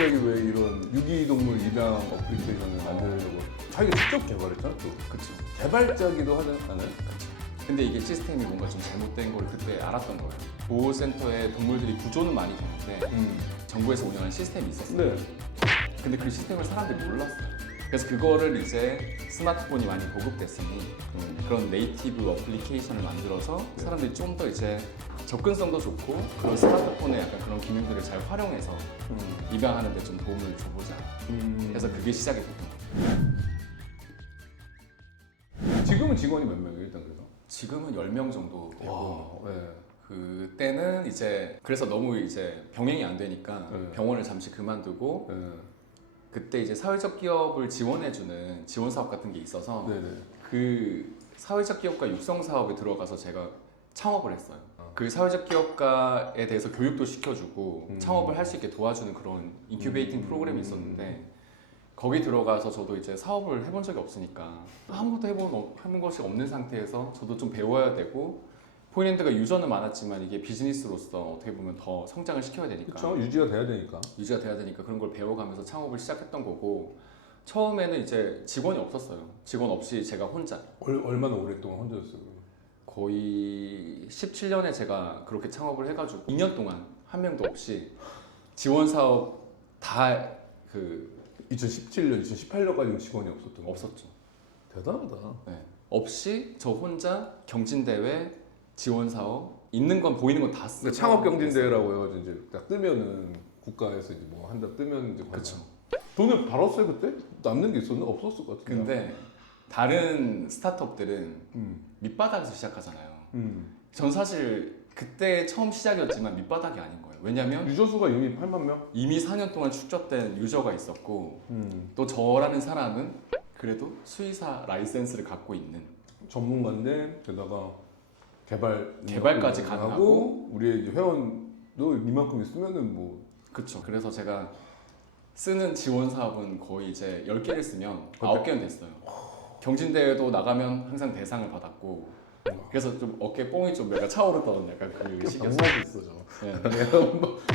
갑자기 왜 이런 유기동물 입양 어플리케이션을 만들려고 자기가 직접 개발했잖아 또. 그쵸. 개발자기도 하잖아요. 근데 이게 시스템이 뭔가 좀 잘못된 걸 그때 알았던 거예요. 보호센터에 동물들이 구조는 많이 되는데 정부에서 운영하는 시스템이 있었어요. 네. 근데 그 시스템을 사람들이 몰랐어요. 그래서 그거를 이제 스마트폰이 많이 보급됐으니 그런 네이티브 어플리케이션을 만들어서 사람들이 좀 더 이제 접근성도 좋고 그런 스마트폰의 약간 그런 기능들을 잘 활용해서 입양하는 데 좀 도움을 줘보자. 그래서 그게 시작이 됐던 거예요. 지금은 직원이 몇 명이에요 일단 그래서? 지금은 10명 정도 되고 와, 네. 그때는 이제 그래서 너무 이제 병행이 안 되니까 네. 병원을 잠시 그만두고 네. 그때 이제 사회적 기업을 지원해주는 지원 사업 같은 게 있어서 네네. 그 사회적 기업가 육성 사업에 들어가서 제가 창업을 했어요. 아. 그 사회적 기업가에 대해서 교육도 시켜주고 창업을 할 수 있게 도와주는 그런 인큐베이팅 프로그램이 있었는데 거기 들어가서 저도 이제 사업을 해본 적이 없으니까 아무것도 해본 것이 없는 상태에서 저도 좀 배워야 되고 포인랜드가 유저는 많았지만 이게 비즈니스로서 어떻게 보면 더 성장을 시켜야 되니까 그렇죠. 유지가 돼야 되니까. 유지가 돼야 되니까 그런 걸 배워가면서 창업을 시작했던 거고 처음에는 이제 직원이 없었어요. 직원 없이 제가 혼자 얼마나 오랫동안 혼자였어요? 거의 17년에 제가 그렇게 창업을 해가지고 2년 동안 한 명도 없이 지원 사업 다 2017년, 2018년까지 직원이 없었던 거. 없었죠. 대단하다. 네. 없이 저 혼자 경진대회 지원 사업 있는 건 보이는 건 다 쓰고 그러니까 창업 경진대회라고 해가지고 이제 딱 뜨면은 국가에서 이제 뭐 한다 뜨면 이제 그렇죠. 돈을 벌었어요 그때? 남는 게 있었나? 없었을 것 같은데. 근데 다른 스타트업들은 밑바닥에서 시작하잖아요. 전 사실 그때 처음 시작이었지만 밑바닥이 아닌 거예요. 왜냐면 유저 수가 이미 8만 명? 이미 4년 동안 축적된 유저가 있었고 또 저라는 사람은 그래도 수의사 라이센스를 갖고 있는 전문가인데 게다가 개발까지 가능하고 우리 이제 회원도 이만큼 있으면은 뭐 그렇죠. 그래서 제가 쓰는 지원 사업은 거의 이제 10개를 쓰면 9개는 됐어요. 경진대회도 나가면 항상 대상을 받았고 그래서 좀 어깨 뽕이 좀 약간 차오르던 약간 그 시기였어요. 병마도 있어 저. 네.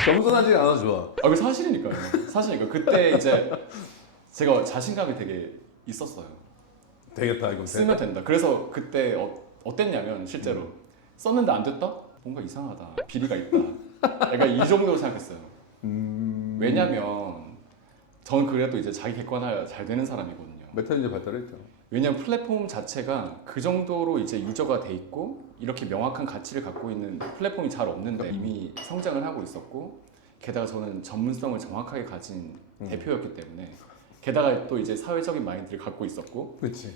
겸손하지 않아 좋아. 아, 그 사실이니까요. 사실이니까 그때 이제 제가 자신감이 되게 있었어요. 되겠다 이거. 쓰면 된다. 그래서 그때 어땠냐면 실제로 썼는데 안 됐다? 뭔가 이상하다. 비리가 있다. 약간 이 정도로 생각했어요. 왜냐면 전 그래도 이제 자기 객관화 잘 되는 사람이거든요. 메타 이제 발달했죠. 왜냐면 플랫폼 자체가 그 정도로 이제 유저가 돼 있고 이렇게 명확한 가치를 갖고 있는 플랫폼이 잘 없는데 이미 성장을 하고 있었고 게다가 저는 전문성을 정확하게 가진 대표였기 때문에 게다가 또 이제 사회적인 마인드를 갖고 있었고 그렇지.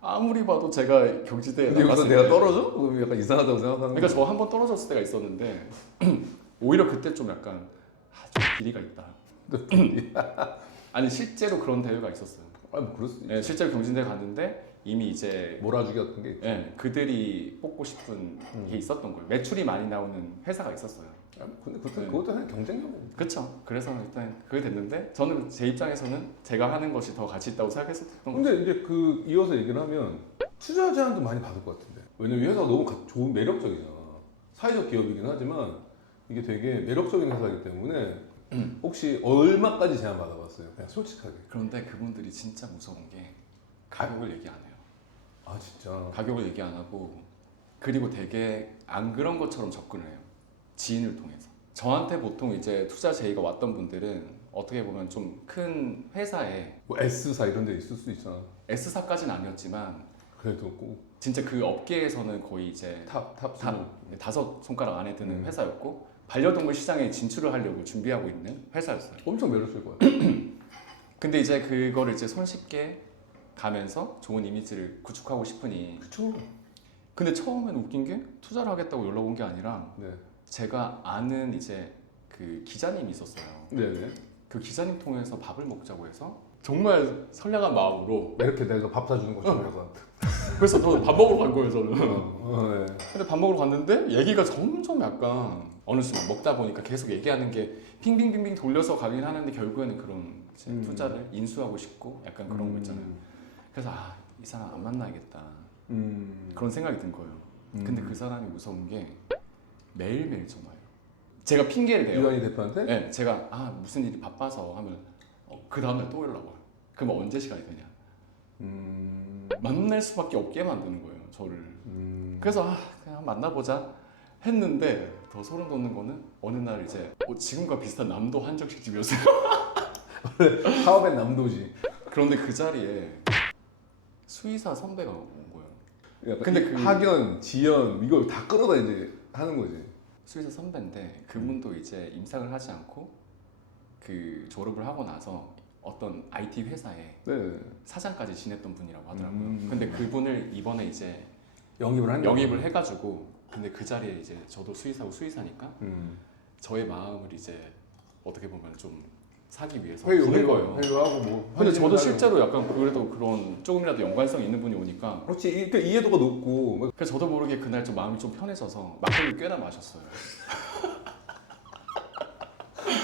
아무리 봐도 제가 경지대에 근데 여기서 나갔을 내가 때 떨어져? 그럼 약간 이상하다고 생각하는 그러니까 저 한 번 떨어졌을 때가 있었는데 오히려 그때 좀 약간 좀 비리가 있다. 아니 실제로 그런 대회가 있었어요. 뭐 그럴 수도 있지. 네, 실제로 경진대회 갔는데 이미 이제 몰아주기 같은 게 있지. 그들이 뽑고 싶은 게 있었던 거예요. 매출이 많이 나오는 회사가 있었어요. 근데 그때 네. 그것도 그냥 경쟁력. 그렇죠. 그래서 일단 그게 됐는데 저는 제 입장에서는 제가 하는 것이 더 가치 있다고 생각했었던 거죠. 근데 이제 그 이어서 얘기를 하면 투자 제한도 많이 받을 것 같은데. 왜냐면 이 회사가 너무 좋은 매력적이잖아. 사회적 기업이긴 하지만 이게 되게 매력적인 회사이기 때문에 혹시 얼마까지 제한 받아봤어요? 그냥 솔직하게. 그런데 그분들이 진짜 무서운 게 가격을 얘기 안 해요. 아 진짜. 가격을 얘기 안 하고 그리고 되게 안 그런 것처럼 접근을 해요. 지인을 통해서. 저한테 보통 이제 투자 제의가 왔던 분들은 어떻게 보면 좀 큰 회사에 뭐 S사 이런 데 있을 수 있잖아. S사까지는 아니었지만 그래도 꼭 진짜 그 업계에서는 거의 이제 탑 다섯 손가락 안에 드는 회사였고 반려동물 시장에 진출을 하려고 준비하고 있는 회사였어요. 엄청 매력적일 거야. 근데 이제 그거를 이제 손쉽게 가면서 좋은 이미지를 구축하고 싶으니 그쵸. 근데 처음에는 웃긴 게 투자를 하겠다고 연락 온 게 아니라 네. 제가 아는 이제 그 기자님이 있었어요. 네네. 그 기자님 통해서 밥을 먹자고 해서 정말 선량한 마음으로 이렇게 내가 밥 사주는 것처럼 약간. 그래서 저는 밥 먹으러 간 거예요 저는. 네. 근데 밥 먹으러 갔는데 얘기가 점점 약간 어느 순간 먹다 보니까 계속 얘기하는 게 빙빙빙빙 돌려서 가긴 하는데 결국에는 그런 이제 투자를 인수하고 싶고 약간 그런 거 있잖아요. 그래서 이 사람 안 만나야겠다 그런 생각이 든 거예요. 근데 그 사람이 무서운 게 매일매일 전화해요. 제가 핑계를 대요. 이완희 대표한테? 네, 제가 무슨 일이 바빠서 하면 그 다음날 또 연락 와요. 그럼 언제 시간이 되냐? 만날 수밖에 없게 만드는 거예요, 저를. 그래서 그냥 만나보자 했는데 더 소름 돋는 거는 어느 날 이제 지금과 비슷한 남도 한정식 집이었어요. 사업의 남도지. 그런데 그 자리에 수의사 선배가 온 거예요. 근데 근데 학연, 지연 이걸 다 끌어다 이제 하는 거지. 수의사 선배인데 그분도 이제 임상을 하지 않고 그 졸업을 하고 나서 어떤 IT 회사에 네. 사장까지 지냈던 분이라고 하더라고요. 근데 그분을 이번에 이제 영입을 영입을 해가지고 근데 그 자리에 이제 저도 수의사고 수의사니까 저의 마음을 이제 어떻게 보면 좀 사기 위해서 부른 거예요. 회의하고 뭐. 근데 저도 실제로 약간 그래도 그런 조금이라도 연관성 있는 분이 오니까 그렇지. 이렇게 이해도가 높고. 그래서 저도 모르게 그날 좀 마음이 좀 편해져서 막걸리 꽤나 마셨어요.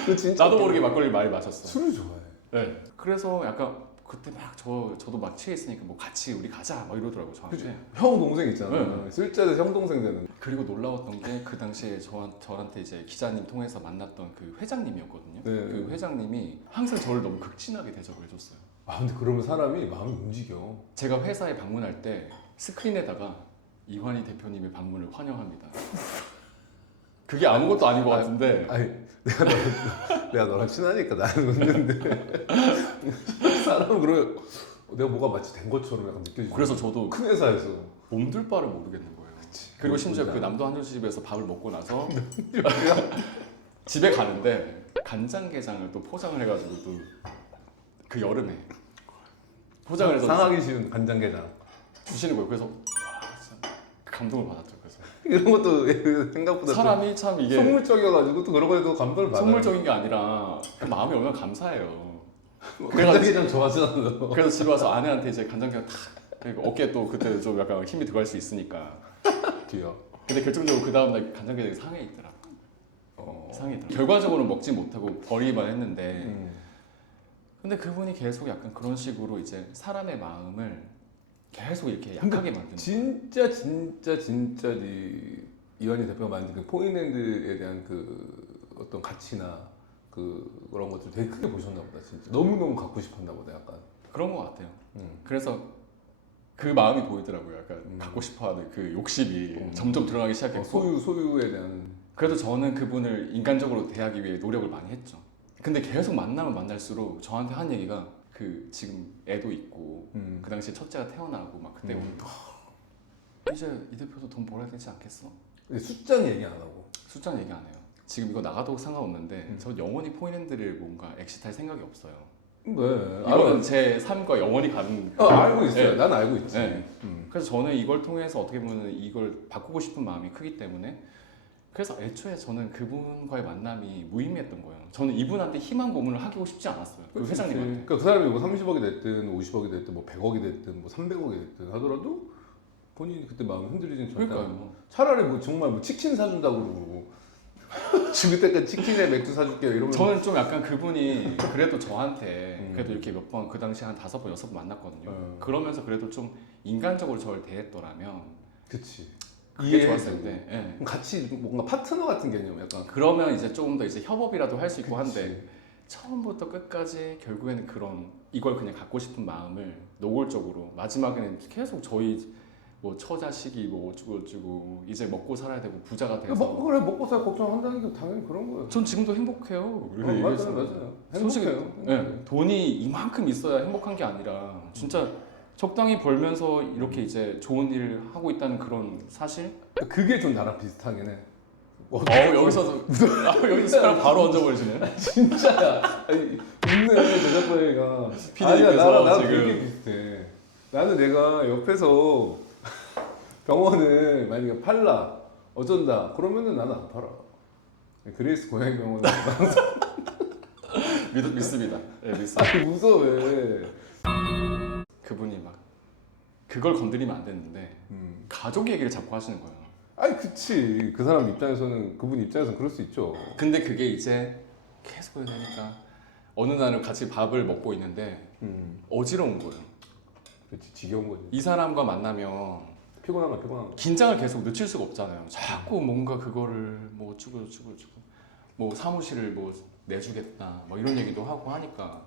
그 진짜 나도 모르게 막걸리 많이 마셨어. 술을 좋아해. 네. 그래서 약간 그때 막 저도 막 취해 있으니까 뭐 같이 우리 가자 막 이러더라고 저한테. 그치. 형 동생 있잖아. 네. 술자리에서 형 동생 되는. 그리고 놀라웠던 게 그 당시에 저한테 이제 기자님 통해서 만났던 그 회장님이었거든요. 네. 그 회장님이 항상 저를 너무 극진하게 대접을 해줬어요. 아 근데 그러면 사람이 마음이 움직여. 제가 회사에 방문할 때 스크린에다가 이완희 대표님의 방문을 환영합니다. 그게 아무것도 아닌 것 같은데 아니 내가 너랑 친하니까 나는 웃는데 사람은 그래 내가 뭐가 마치 된 것처럼 약간 느껴지죠. 그래서 저도 큰 회사에서 몸둘 바를 모르겠는 거예요. 그리고 심지어 그 남도 한정집에서 밥을 먹고 나서 집에 가는데 간장게장을 또 포장을 해가지고 또 그 여름에 포장을 해서 상하기 쉬운 간장게장 주시는 거예요. 그래서 와, 진짜 감동을 받았죠. 그래서 이런 것도 생각보다 사람이 참 이게 선물적이어가지고 또 그런 거에도 감동을 받아요. 선물적인 게 아니라 그 마음이 얼마나 감사해요. 간장게장 좋아하잖아 너. 그래서 집에 와서 아내한테 이제 간장게장 탁 그리고 어깨에 또 그때 좀 약간 힘이 들어갈 수 있으니까. 귀여워. 근데 결정적으로 그 다음날 간장게장이 상해 있더라. 상해 있더라. 결과적으로는 먹지 못하고 버리기만 했는데. 근데 그분이 계속 약간 그런 식으로 이제 사람의 마음을 계속 이렇게 약하게 만드는. 진짜 이완희 대표가 만든 그 포인랜드에 대한 그 어떤 가치나 그런 것들 되게 크게 보셨나 보다 진짜. 너무 갖고 싶었나 보다 약간. 그런 것 같아요. 그래서 그 마음이 보이더라고요. 약간 갖고 싶어하는 그 욕심이 점점 드러나기 시작했고. 소유에 대한. 그래도 저는 그분을 인간적으로 대하기 위해 노력을 많이 했죠. 근데 계속 만나면 만날수록 저한테 한 얘기가 그 지금 애도 있고 그 당시에 첫째가 태어나고 막 그때 이제 이 대표도 돈 벌어야 되지 않겠어? 근데 숫자는 얘기 안 하고. 숫자는 얘기 안 해요. 지금 이거 나가도 상관없는데 저 영원히 포인핸드를 뭔가 엑시트할 생각이 없어요. 네. 이거는 제 삶과 영원히 가는. 알고 있어요. 네. 난 알고 있지. 네. 그래서 저는 이걸 통해서 어떻게 보면 이걸 바꾸고 싶은 마음이 크기 때문에 그래서 애초에 저는 그분과의 만남이 무의미했던 거예요. 저는 이분한테 희망 고문을 하고 싶지 않았어요. 그 회장님한테. 그러니까 그 사람이 뭐 30억이 됐든 50억이 됐든 뭐 100억이 됐든 뭐 300억이 됐든 하더라도 본인이 그때 마음 흔들리진 않다. 그러니까요. 차라리 뭐 정말 뭐 치킨 사준다고 그러고 죽을 때까지 치킨에 맥주 사줄게요 이러면. 저는 좀 약간 그분이 그래도 저한테 그래도 이렇게 몇 번 그 당시에 한 5번 6번 만났거든요. 그러면서 그래도 좀 인간적으로 저를 대했더라면 그치. 그게 좋았을 텐데. 예. 그럼 같이 뭔가 파트너 같은 개념 약간. 그러면 이제 조금 더 이제 협업이라도 할 수 있고 그치. 한데 처음부터 끝까지 결국에는 그런 이걸 그냥 갖고 싶은 마음을 노골적으로 마지막에는 계속 저희 뭐 처자식이 뭐 어쩌고 이제 먹고 살아야 되고 부자가 돼서 그래 먹고 살 걱정한다는 게 당연히 그런 거예요. 전 지금도 행복해요. 맞아요. 솔직히 행복해요. 네, 돈이 이만큼 있어야 행복한 게 아니라 진짜 적당히 벌면서 이렇게 이제 좋은 일을 하고 있다는 그런 사실. 그게 좀 나랑 비슷하긴 해. 여기서 사람 바로 얹어버리시네. 진짜야. 아니, 웃네 저작거리가. 피디님께서 나랑 지금 되게 비슷해. 나는 내가 옆에서 병원을 만약에 팔라 어쩐다 그러면은 나는 안 팔아. 그레이스 고양이 병원은 믿습니다. 네, 믿습니다. 아니 웃어 왜? 그분이 막 그걸 건드리면 안 되는데 가족 얘기를 자꾸 하시는 거예요. 아니 그치. 그 사람 입장에서는 그분 입장에서는 그럴 수 있죠. 근데 그게 이제 계속 그러니까 어느 날은 같이 밥을 먹고 있는데 어지러운 거예요. 그렇지 지겨운 거지. 이 사람과 만나면 피곤한 거. 긴장을 계속 늦출 수가 없잖아요. 자꾸 뭔가 그거를 뭐 어쩌고. 뭐 사무실을 뭐 내주겠다 뭐 이런 얘기도 하고 하니까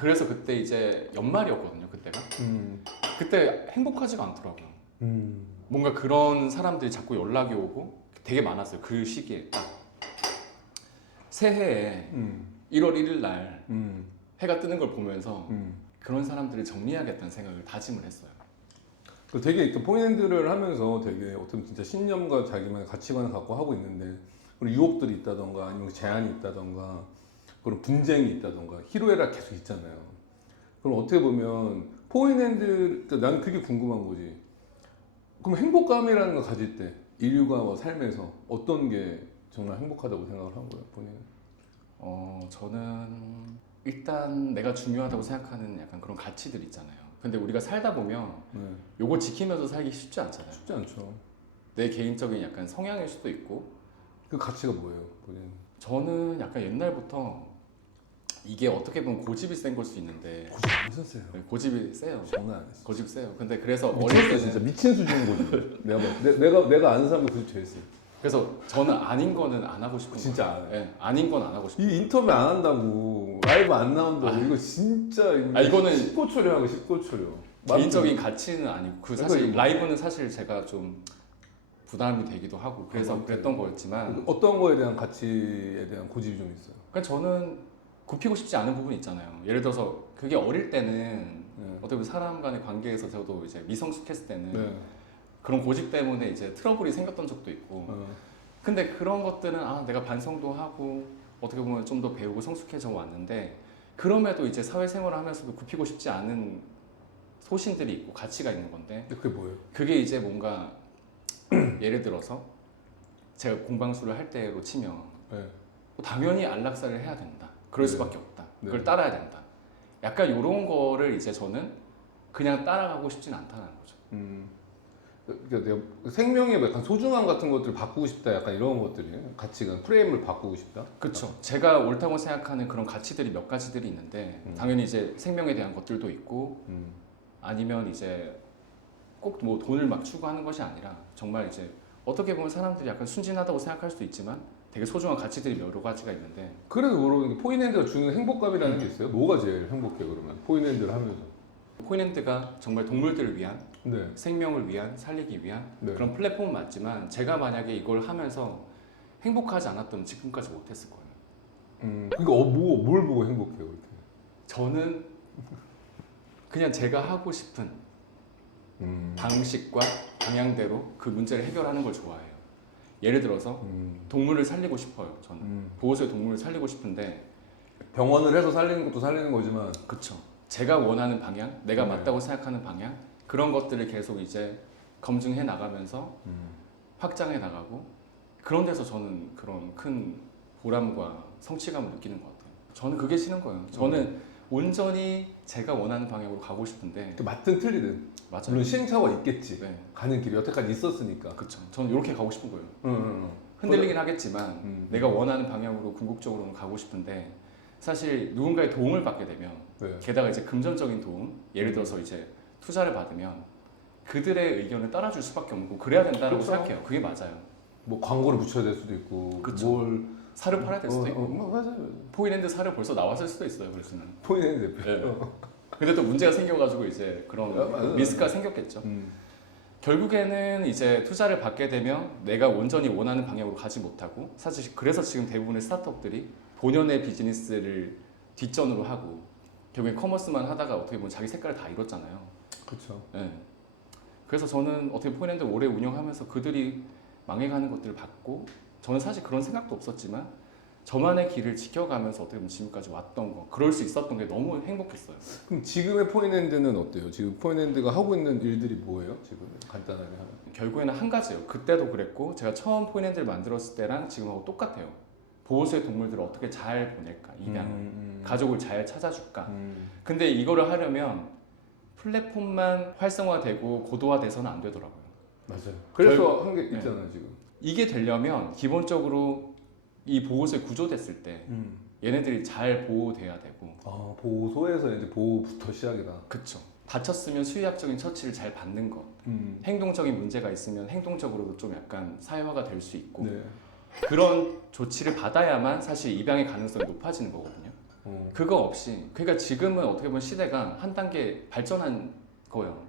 그래서 그때 이제 연말이었거든요. 그때가 그때 행복하지가 않더라고요. 뭔가 그런 사람들이 자꾸 연락이 오고 되게 많았어요. 그 시기에 딱 새해에 1월 1일 날 해가 뜨는 걸 보면서 그런 사람들을 정리하겠다는 생각을 다짐을 했어요. 되게 그 포인핸드를 하면서 되게 어떤 진짜 신념과 자기만의 가치관을 갖고 하고 있는데 그런 유혹들이 있다던가 아니면 제한이 있다던가 그런 분쟁이 있다던가 희로애락 계속 있잖아요. 그럼 어떻게 보면 포인핸드 그러니까 나는 그게 궁금한 거지. 그럼 행복감이라는 걸 가질 때 인류가 뭐 삶에서 어떤 게 정말 행복하다고 생각을 한 거예요, 본인은? 저는 일단 내가 중요하다고 생각하는 약간 그런 가치들 있잖아요. 근데 우리가 살다 보면 네. 요거 지키면서 살기 쉽지 않잖아요. 쉽지 않죠. 내 개인적인 약간 성향일 수도 있고 그 가치가 뭐예요, 본인? 저는 약간 옛날부터 이게 어떻게 보면 고집이 센 걸 수 있는데 고집 안 썼어요. 고집이 세요. 장난 안 했어. 고집 세요. 근데 그래서 어릴 미쳤어 때는 진짜 미친 수준인 거지. 내가 아는 사람도 고집 제일 세. 그래서 저는 아닌 거는 안 하고 싶은 진짜 거예요. 안 해. 네, 아닌 건 안 하고 싶어요. 이 인터뷰 안 한다고 라이브 안 나온다고 이거 진짜 이거는 쉽고 초려하고 쉽고 초려. 개인적인 가치는 아니고 그 사실 그러니까 라이브는 사실 제가 좀 부담이 되기도 하고 그래서 맞아요. 그랬던 거였지만 어떤 거에 대한 가치에 대한 고집이 좀 있어요. 그러니까 저는 굽히고 싶지 않은 부분이 있잖아요. 예를 들어서 그게 어릴 때는 네. 어떻게 보면 사람 간의 관계에서 저도 이제 미성숙했을 때는 네. 그런 고집 때문에 이제 트러블이 생겼던 적도 있고 근데 그런 것들은 내가 반성도 하고 어떻게 보면 좀 더 배우고 성숙해져 왔는데 그럼에도 이제 사회생활을 하면서도 굽히고 싶지 않은 소신들이 있고 가치가 있는 건데 근데 그게 뭐예요? 그게 이제 뭔가 예를 들어서 제가 공방수를 할 때로 치면 네. 당연히 안락사를 해야 된다. 그럴 네. 수밖에 없다. 네. 그걸 따라야 된다. 약간 이런 거를 이제 저는 그냥 따라가고 싶진 않다는 거죠. 그러니까 내가 생명의 약간 소중함 같은 것들을 바꾸고 싶다. 약간 이런 것들이 가치가 프레임을 바꾸고 싶다. 그렇죠. 제가 옳다고 생각하는 그런 가치들이 몇 가지들이 있는데 당연히 이제 생명에 대한 것들도 있고 아니면 이제 꼭 뭐 돈을 막 추구하는 것이 아니라 정말 이제 어떻게 보면 사람들이 약간 순진하다고 생각할 수도 있지만 되게 소중한 가치들이 여러 가지가 있는데 그래서 물어보는 게 포인핸드가 주는 행복감이라는 게 있어요. 뭐가 제일 행복해 그러면 포인핸드를 하면서? 포인핸드가 정말 동물들을 위한 네. 생명을 위한 살리기 위한 네. 그런 플랫폼은 맞지만 제가 만약에 이걸 하면서 행복하지 않았다면 지금까지 못했을 거예요. 그러니까 뭘 보고 행복해요 그렇게? 저는 그냥 제가 하고 싶은 방식과 방향대로 그 문제를 해결하는 걸 좋아해요. 예를 들어서 동물을 살리고 싶어요. 저는 보호소의 동물을 살리고 싶은데 병원을 해서 살리는 것도 살리는 거지만 그쵸. 제가 원하는 방향, 내가 네. 맞다고 생각하는 방향 그런 것들을 계속 이제 검증해 나가면서 확장해 나가고 그런 데서 저는 그런 큰 보람과 성취감을 느끼는 것 같아요. 저는 그게 싫은 거예요. 저는 온전히 제가 원하는 방향으로 가고 싶은데 맞든 틀리든 맞아요. 물론 시행착오가 있겠지. 네, 가는 길이 여태까지 있었으니까. 그렇죠. 저는 이렇게 가고 싶은 거예요. 응. 흔들리긴 하겠지만 내가 원하는 방향으로 궁극적으로는 가고 싶은데 사실 누군가의 도움을 받게 되면 네. 게다가 이제 금전적인 도움 예를 들어서 이제 투자를 받으면 그들의 의견을 따라줄 수밖에 없고 그래야 된다고 그쵸. 생각해요. 그게 맞아요. 뭐 광고를 붙여야 될 수도 있고 그쵸. 뭘 사를 팔아야 될 수도 있고 맞아요. 포인핸드 사를 벌써 나왔을 수도 있어요. 그래서는. 포인핸드 대표. 네. 근데 또 문제가 생겨가지고 이제 그런 맞아요. 리스크가 생겼겠죠. 결국에는 이제 투자를 받게 되면 내가 온전히 원하는 방향으로 가지 못하고 사실 그래서 지금 대부분의 스타트업들이 본연의 비즈니스를 뒷전으로 하고 결국엔 커머스만 하다가 어떻게 보면 자기 색깔을 다 잃었잖아요. 그렇죠. 네. 그래서 저는 어떻게 포인핸드 오래 운영하면서 그들이 망해가는 것들을 봤고 저는 사실 그런 생각도 없었지만 저만의 길을 지켜가면서 어떻게 보면 지금까지 왔던 거 그럴 수 있었던 게 너무 행복했어요. 그럼 지금의 포인핸드는 어때요? 지금 포인핸드가 하고 있는 일들이 뭐예요? 지금 간단하게 하면. 결국에는 한 가지예요. 그때도 그랬고 제가 처음 포인핸드를 만들었을 때랑 지금하고 똑같아요. 보호소의 동물들을 어떻게 잘 보낼까 입양을 가족을 잘 찾아줄까. 근데 이거를 하려면 플랫폼만 활성화되고 고도화돼서는 안 되더라고요. 맞아요. 그래서 한 게 있잖아요 지금. 이게 되려면 기본적으로 이 보호소에 구조됐을 때 얘네들이 잘 보호돼야 되고 보호소에서 이제 보호부터 시작이다. 그쵸. 다쳤으면 수의학적인 처치를 잘 받는 것 행동적인 문제가 있으면 행동적으로도 좀 약간 사회화가 될 수 있고 네. 그런 조치를 받아야만 사실 입양의 가능성이 높아지는 거거든요. 그거 없이 그러니까 지금은 어떻게 보면 시대가 한 단계 발전한 거예요.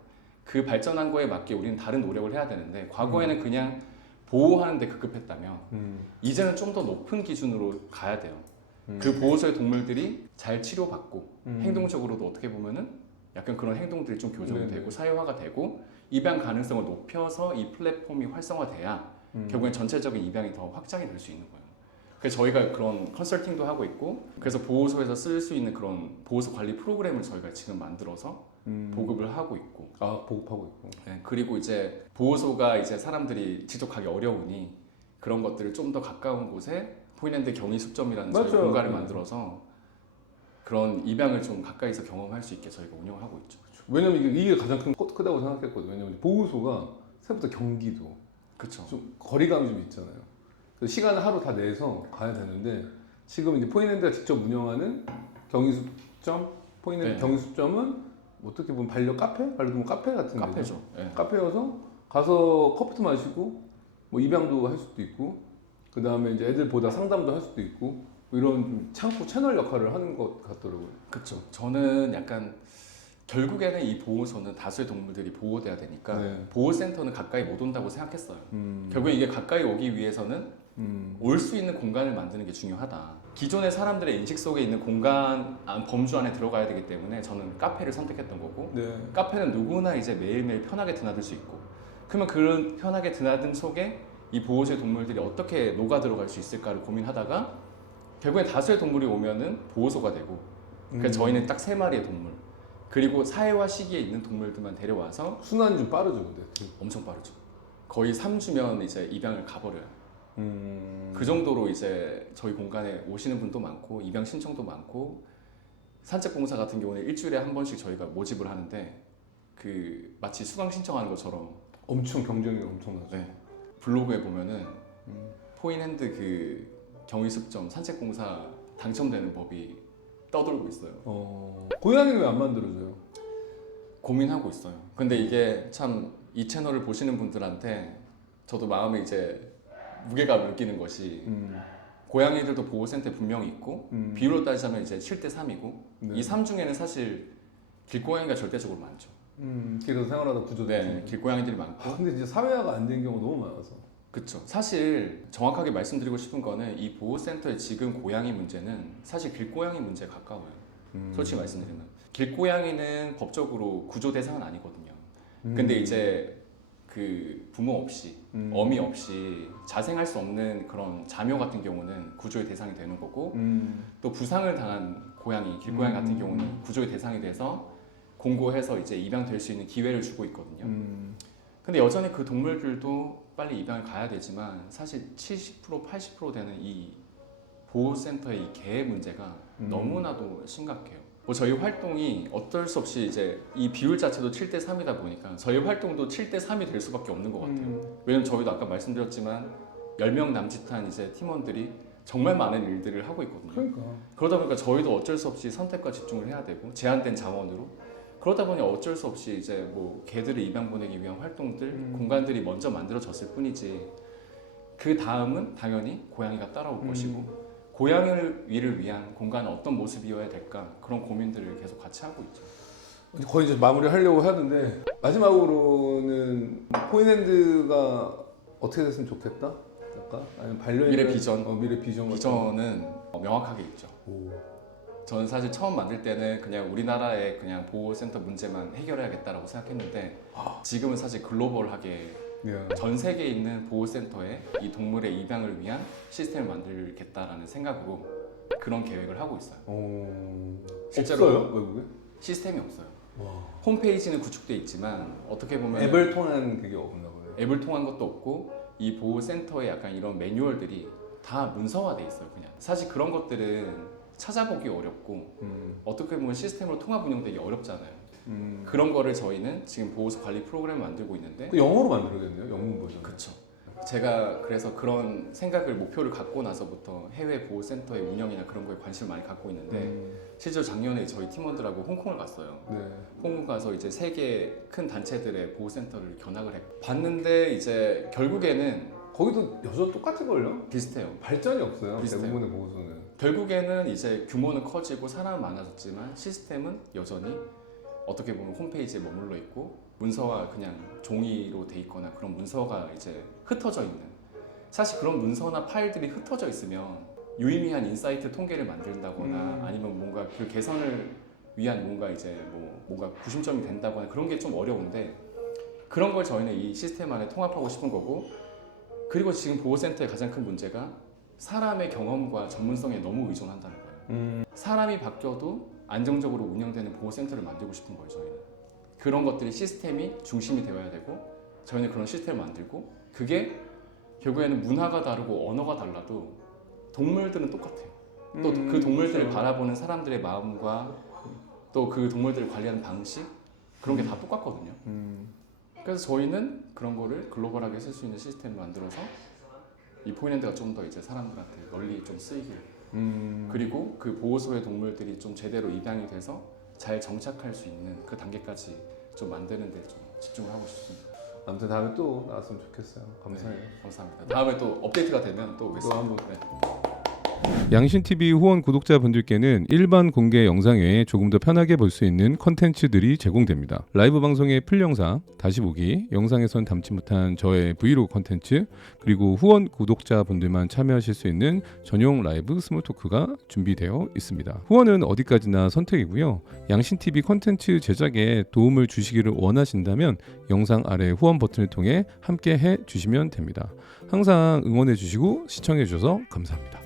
그 발전한 거에 맞게 우리는 다른 노력을 해야 되는데 과거에는 그냥 보호하는데 급급했다면 이제는 좀 더 높은 기준으로 가야 돼요. 그 보호소의 동물들이 잘 치료받고 행동적으로도 어떻게 보면은 약간 그런 행동들이 좀 교정이 네네. 되고 사회화가 되고 입양 가능성을 높여서 이 플랫폼이 활성화돼야 결국엔 전체적인 입양이 더 확장이 될 수 있는 거예요. 그래서 저희가 그런 컨설팅도 하고 있고 그래서 보호소에서 쓸 수 있는 그런 보호소 관리 프로그램을 저희가 지금 만들어서 보급을 하고 있고 보급하고 있고. 네, 그리고 이제 보호소가 이제 사람들이 직접 가기 어려우니 그런 것들을 좀 더 가까운 곳에 포인랜드 경의숙점이라는 저희 맞아요. 공간을 만들어서 그런 입양을 좀 가까이서 경험할 수 있게 저희가 운영하고 있죠. 왜냐면 이게 가장 크다고 생각했거든요. 왜냐면 보호소가 생각보다 경기도 그렇죠. 좀 거리감이 좀 있잖아요. 그래서 시간을 하루 다 내서 가야 되는데 지금 이제 포인랜드가 직접 운영하는 경의숙점, 포인랜드 네. 경의숙점은 어떻게 보면 반려 카페? 반려동물 카페 같은 카페죠. 네. 카페여서 가서 커피도 마시고 뭐 입양도 할 수도 있고 그 다음에 이제 애들 보다 상담도 할 수도 있고 뭐 이런 좀 창구 채널 역할을 하는 것 같더라고요. 그렇죠. 저는 약간 결국에는 이 보호소는 다수의 동물들이 보호돼야 되니까 네. 보호센터는 가까이 못 온다고 생각했어요. 결국에 이게 가까이 오기 위해서는 올 수 있는 공간을 만드는 게 중요하다. 기존의 사람들의 인식 속에 있는 공간 범주 안에 들어가야 되기 때문에 저는 카페를 선택했던 거고 네. 카페는 누구나 이제 매일매일 편하게 드나들 수 있고 그러면 그런 편하게 드나듦 속에 이 보호소의 동물들이 어떻게 녹아 들어갈 수 있을까를 고민하다가 결국엔 다수의 동물이 오면은 보호소가 되고 그러니까 저희는 딱 3마리의 동물 그리고 사회화 시기에 있는 동물들만 데려와서 순환이 좀 빠르죠, 근데. 엄청 빠르죠. 거의 3주면 이제 입양을 가버려요. 음. 그 정도로 이제 저희 공간에 오시는 분도 많고 입양 신청도 많고 산책공사 같은 경우는 일주일에 한 번씩 저희가 모집을 하는데 그 마치 수강 신청하는 것처럼 엄청 경쟁이 엄청나죠. 네. 블로그에 보면은 포인핸드 그 경의숙점 산책공사 당첨되는 법이 떠돌고 있어요. 고양이는 왜 안 만들어져요? 고민하고 있어요. 근데 이게 참 이 채널을 보시는 분들한테 저도 마음에 이제 무게감을 느끼는 것이 고양이들도 보호센터에 분명히 있고 비율로 따지자면 이제 7대 3이고 네. 이 3 중에는 사실 길고양이가 절대적으로 많죠. 길에서 생활하다 부조되고. 네, 길고양이들이 많고 근데 진짜 사회화가 안 된 경우가 너무 많아서. 그렇죠. 사실 정확하게 말씀드리고 싶은 거는 이 보호센터의 지금 고양이 문제는 사실 길고양이 문제에 가까워요. 솔직히 말씀드리면 길고양이는 법적으로 구조 대상은 아니거든요. 근데 이제 그 부모 없이 어미 없이 자생할 수 없는 그런 자녀 같은 경우는 구조의 대상이 되는 거고 또 부상을 당한 고양이 길고양이 같은 경우는 구조의 대상이 돼서 공고해서 이제 입양될 수 있는 기회를 주고 있거든요. 근데 여전히 그 동물들도 빨리 입양을 가야 되지만 사실 70% 80% 되는 이 보호센터의 이 개 문제가 너무나도 심각해요. 뭐 저희 활동이 어쩔 수 없이 이제 이 비율 자체도 7대 3이다 보니까 저희 활동도 7대 3이 될 수밖에 없는 것 같아요. 왜냐면 저희도 아까 말씀드렸지만 10명 남짓한 이제 팀원들이 정말 많은 일들을 하고 있거든요. 그러니까. 그러다 보니까 저희도 어쩔 수 없이 선택과 집중을 해야 되고 제한된 자원으로 그러다 보니 어쩔 수 없이 이제 뭐 개들을 입양 보내기 위한 활동들 공간들이 먼저 만들어졌을 뿐이지 그 다음은 당연히 고양이가 따라올 것이고 고양이를 위한 공간은 어떤 모습이어야 될까 그런 고민들을 계속 같이 하고 있죠. 거의 이제 마무리 하려고 하는데 마지막으로는 포인핸드가 어떻게 됐으면 좋겠다? 약간 아니면 반려인 미래 비전. 미래 비전 같은 비전은 명확하게 있죠. 오. 저는 사실 처음 만들 때는 그냥 우리나라의 그냥 보호센터 문제만 해결해야겠다라고 생각했는데 지금은 사실 글로벌하게 예. 전 세계에 있는 보호센터에 이 동물의 입양을 위한 시스템을 만들겠다라는 생각으로 그런 계획을 하고 있어요. 실제로 없어요? 외국에? 시스템이 없어요. 와. 홈페이지는 구축돼 있지만 어떻게 보면 앱을 통한 그게 없나 보네요. 앱을 통한 것도 없고 이 보호센터에 약간 이런 매뉴얼들이 다 문서화돼 있어요. 그냥 사실 그런 것들은 찾아보기 어렵고 어떻게 보면 시스템으로 통합 운영되기 어렵잖아요. 그런 거를 저희는 지금 보호소 관리 프로그램을 만들고 있는데 그 영어로 만들어야겠네요. 영문 버전. 그렇죠. 제가 그래서 그런 생각을 목표를 갖고 나서부터 해외 보호센터의 운영이나 그런 거에 관심을 많이 갖고 있는데 실제로 작년에 저희 팀원들하고 홍콩을 갔어요. 네. 홍콩 가서 이제 세계 큰 단체들의 보호센터를 견학을 했고 봤는데 이제 결국에는 거기도 여전 똑같을걸요? 비슷해요. 발전이 없어요. 비슷해요. 대부분의 보호소는. 결국에는 이제 규모는 커지고 사람은 많아졌지만 시스템은 여전히 어떻게 보면 홈페이지에 머물러 있고 문서가 그냥 종이로 돼 있거나 그런 문서가 이제 흩어져 있는, 사실 그런 문서나 파일들이 흩어져 있으면 유의미한 인사이트 통계를 만든다거나 아니면 뭔가 그 개선을 위한 뭔가 이제 뭔가 구심점이 된다거나 그런 게 좀 어려운데, 그런 걸 저희는 이 시스템 안에 통합하고 싶은 거고, 그리고 지금 보호센터의 가장 큰 문제가 사람의 경험과 전문성에 너무 의존한다는 거예요. 사람이 바뀌어도 안정적으로 운영되는 보호센터를 만들고 싶은 거예요. 저희는 그런 것들이 시스템이 중심이 되어야 되고, 저희는 그런 시스템을 만들고, 그게 결국에는 문화가 다르고 언어가 달라도 동물들은 똑같아요. 또 그 동물들을 그렇죠. 바라보는 사람들의 마음과 또 그 동물들을 관리하는 방식, 그런 게 다 똑같거든요. 그래서 저희는 그런 거를 글로벌하게 쓸 수 있는 시스템을 만들어서 이 포인랜드가 좀 더 이제 사람들한테 널리 좀 쓰이길, 그리고 그 보호소의 동물들이 좀 제대로 입양이 돼서 잘 정착할 수 있는 그 단계까지 좀 만드는 데 좀 집중을 하고 싶습니다. 아무튼 다음에 또 나왔으면 좋겠어요. 감사해요. 네, 감사합니다. 다음에 또 업데이트가 되면 또 오겠습니다. 한번. 네. 양신TV 후원 구독자분들께는 일반 공개 영상 외에 조금 더 편하게 볼 수 있는 컨텐츠들이 제공됩니다. 라이브 방송의 풀 영상, 다시 보기, 영상에선 담지 못한 저의 브이로그 컨텐츠, 그리고 후원 구독자분들만 참여하실 수 있는 전용 라이브 스몰 토크가 준비되어 있습니다. 후원은 어디까지나 선택이고요. 양신TV 컨텐츠 제작에 도움을 주시기를 원하신다면 영상 아래 후원 버튼을 통해 함께 해주시면 됩니다. 항상 응원해주시고 시청해주셔서 감사합니다.